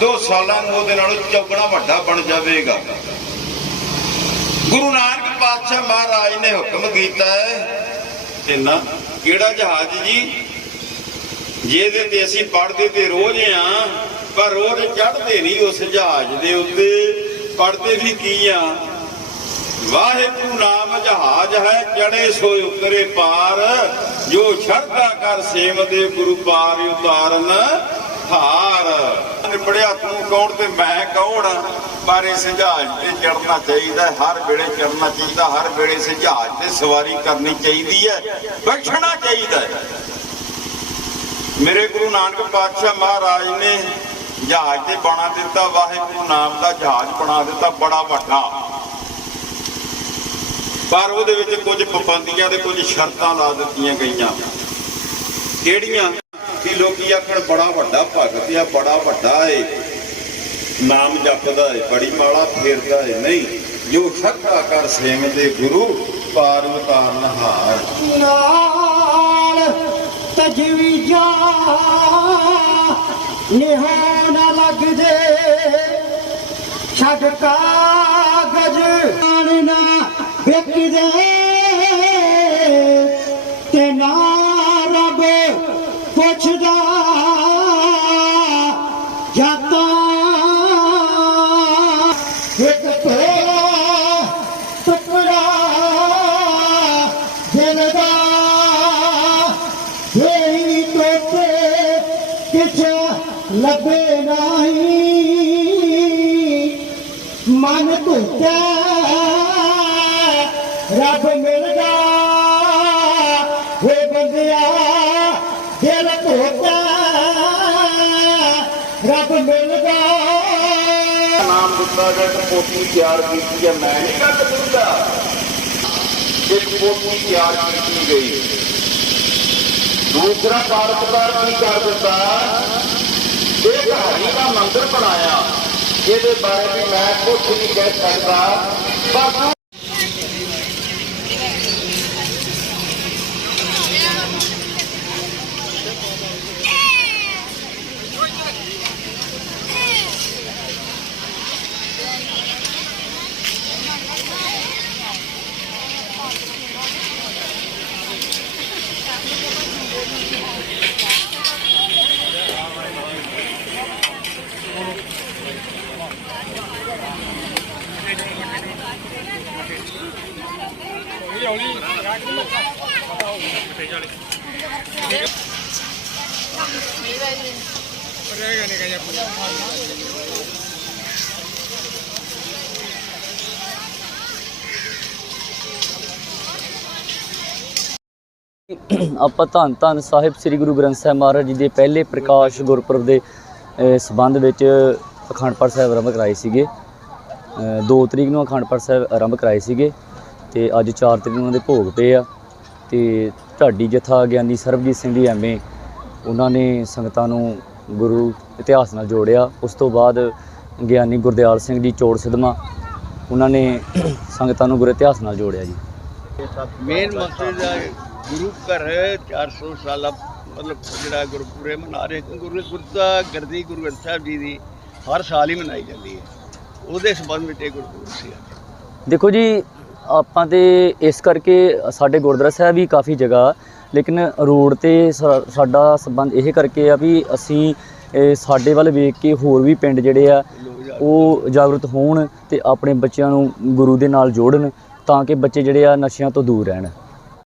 ਦੋ ਸਾਲਾਂ ਨੂੰ ਉਹਦੇ ਨਾਲੋਂ ਚੌਗਣਾ ਵੱਡਾ ਬਣ ਜਾਵੇਗਾ। ਗੁਰੂ ਨਾਨਕ ਪਾਤਸ਼ਾਹ ਮਹਾਰਾਜ ਨੇ ਹੁਕਮ ਕੀਤਾ ਹੈ ਕਿ ਕਿਹੜਾ ਜਹਾਜ਼ ਜੀ, ਜਿਹਦੇ ਤੇ ਅਸੀਂ ਪੜਦੇ ਤੇ ਰੋਜ਼ ਆ, ਪਰ ਰੋਜ਼ ਚੜ੍ਹਦੇ ਨਹੀਂ ਉਸ ਜਹਾਜ਼ ਦੇ ਉੱਤੇ। ਪੜਦੇ ਵੀ ਕੀ ਆ? ਵਾਹਿਗੁਰੂ ਨਾਮ ਜਹਾਜ਼ ਹੈ ਚੜੇ ਸੋਏ ਉਤਰੇ ਪਾਰ, ਜੋ ਸ਼ਰਧਾ ਕਰ ਸੇਵਦੇ ਗੁਰੂ ਪਾਰ ਉਤਾਰਨ, ਹਾਰ। ਨਿਬੜਿਆ ਤੂੰ ਕੌਣ ਤੇ ਮੈਂ ਕੌਣ? ਪਰ ਇਸ ਤੇ ਚੜਨਾ ਚਾਹੀਦਾ ਹਰ ਵੇਲੇ ਚੜਨਾ ਚਾਹੀਦਾ, ਹਰ ਵੇਲੇ ਇਸ ਤੇ ਸਵਾਰੀ ਕਰਨੀ ਚਾਹੀਦੀ ਹੈ। ਬੈਠਣਾ ਚਾਹੀਦਾ ਹੈ। ਮੇਰੇ ਗੁਰੂ ਨਾਨਕ ਪਾਤਸ਼ਾਹ ਮਹਾਰਾਜ ਨੇ ਜਹਾਜ਼ ਤੇ ਬਣਾ ਦਿੱਤਾ, ਵਾਹਿਗੁਰੂ ਨਾਮ ਦਾ ਜਹਾਜ਼ ਬਣਾ ਦਿੱਤਾ, ਬੜਾ ਵੱਡਾ। ਪਰ ਉਹਦੇ ਵਿੱਚ ਕੁਝ ਪਾਬੰਦੀਆਂ ਤੇ ਕੁਝ ਸ਼ਰਤਾਂ ਲਾ ਦਿੱਤੀਆਂ ਗਈਆਂ। ਕਿਹੜੀਆਂ? ਕਿ ਲੋਕੀ ਆਖਣ, ਬੜਾ ਵੱਡਾ ਭਗਤ ਆ, ਬੜਾ ਵੱਡਾ ਏ। ਨਾਮ ਜਪਦਾ ਏ, ਬੜੀ ਮਾਲਾ ਫੇਰਦਾ ਏ। ਨਹੀਂ, ਜੋ ਸ਼ਰਧਾ ਕਰ ਸੇਮ ਗੁਰੂ, ਪਾਰ ਉਤਾਰਨ ਹਾਰ ਨਾਲ ਤਜਵੀਜ਼ਾਂ ਨਿਹਾਨ ਲੱਗਦੇ ਛੱਡ ਕਾਗਜ਼ ਨਾ ਵਿਕਦੇ ਪੁੱਛਦਾ ਜਾਤਾ ਇੱਕ ਤੇਰਾ ਟੁਕੜਾ ਦਿਲ ਦਾ ਦੇਈ ਤੋਤੇ ਕਿਛ ਲੱਭੇ ਨਹੀਂ। ਮਨ ਧੁੱਤਾ, ਰੱਬ ਮਿਲਦਾ ਧੋਤਾ ਰੱਬ ਮਿਲਦਾ। ਨਾਮ ਦਿੱਤਾ ਗਿਆ ਕਿ ਪੋਤੀ ਤਿਆਰ ਕੀਤੀ ਹੈ। ਮੈਂ ਨਹੀਂ ਗੱਲ ਦਿੰਦਾ ਇੱਕ ਪੋਤੀ ਤਿਆਰ ਕੀਤੀ ਗਈ। ਦੂਸਰਾ ਕਾਰਜਕਾਰ ਕੀ ਕਰ ਦਿੱਤਾ? ਇਹ ਹਰੀ ਦਾ ਮੰਦਿਰ ਬਣਾਇਆ। ਇਹਦੇ ਬਾਰੇ ਵੀ ਮੈਂ ਕੁਝ ਨਹੀਂ ਕਹਿ ਸਕਦਾ। ਬਸ ਆਪਾਂ ਧੰਨ ਧੰਨ ਸਾਹਿਬ ਸ੍ਰੀ ਗੁਰੂ ਗ੍ਰੰਥ ਸਾਹਿਬ ਮਹਾਰਾਜ ਜੀ ਦੇ ਪਹਿਲੇ ਪ੍ਰਕਾਸ਼ ਗੁਰਪੁਰਬ ਦੇ ਅ, ਸੰਬੰਧ ਵਿੱਚ ਅਖੰਡ ਪਾਠ ਸਾਹਿਬ ਆਰੰਭ ਕਰਾਏ ਸੀਗੇ। 2 ਤਰੀਕ ਨੂੰ ਅਖੰਡ ਪਾਠ ਸਾਹਿਬ ਆਰੰਭ ਕਰਾਏ ਸੀਗੇ। ਤੇ ਅੱਜ 4 ਤਰੀਕ ਨੂੰ ਉਹਨਾਂ ਦੇ ਭੋਗ ਪਏ ਆ। ਤੇ ਢਾਡੀ ਜਥਾ ਗਿਆਨੀ ਸਰਬਜੀਤ ਸਿੰਘ ਜੀ ਐਮਏ ਉਹਨਾਂ ਨੇ ਸੰਗਤਾਂ ਨੂੰ ਗੁਰੂ ਇਤਿਹਾਸ ਨਾਲ ਜੋੜਿਆ। ਉਸ ਤੋਂ ਬਾਅਦ ਗਿਆਨੀ ਗੁਰਦਿਆਲ ਸਿੰਘ ਜੀ ਚੋੜ ਸਿਧਮਾ ਉਹਨਾਂ ਨੇ ਸੰਗਤਾਂ ਨੂੰ ਗੁਰੂ ਇਤਿਹਾਸ ਨਾਲ ਜੋੜਿਆ ਜੀ। ਮੇਨ ਮਕਸਦ ਦਾ ਗੁਰੂ ਘਰ 400 ਸਾਲਾ ਮਤਲਬ ਜਿਹੜਾ ਗੁਰਪੁਰੇ ਮਨਾ ਰਹੇ ਗੁਰੂ ਗੁਰਦਾ ਗਰਦੀ ਗੁਰੂ ਗ੍ਰੰਥ ਸਾਹਿਬ ਜੀ ਦੀ ਹਰ ਸਾਲ ਹੀ ਮਨਾਈ ਜਾਂਦੀ ਹੈ। ਉਹਦੇ ਸੰਬੰਧ ਵਿੱਚ ਇਹ ਗੁਰਪੁਰਬ ਸੀ ਦੇਖੋ ਜੀ ਆਪਾਂ ਤੇ ਇਸ ਕਰਕੇ ਸਾਡੇ ਗੁਰਦੁਆਰਾ ਸਾਹਿਬ ਵੀ ਕਾਫੀ ਜਗ੍ਹਾ ਲੇਕਿਨ ਰੋਡ ਤੇ ਸਾ- ਸਾਡਾ ਸੰਬੰਧ ਇਹ ਕਰਕੇ ਆ ਵੀ ਅਸੀਂ ਸਾਡੇ ਵੱਲ ਵੇਖ ਕੇ ਹੋਰ ਵੀ ਪਿੰਡ ਜਿਹੜੇ ਆ, ਉਹ ਜਾਗਰੂਕ ਹੋਣ ਤੇ ਆਪਣੇ ਬੱਚਿਆਂ ਨੂੰ ਗੁਰੂ ਦੇ ਨਾਲ ਜੋੜਨ ਤਾਂ ਕਿ ਬੱਚੇ ਜਿਹੜੇ ਆ ਨਸ਼ਿਆਂ ਤੋਂ ਦੂਰ ਰਹਿਣ।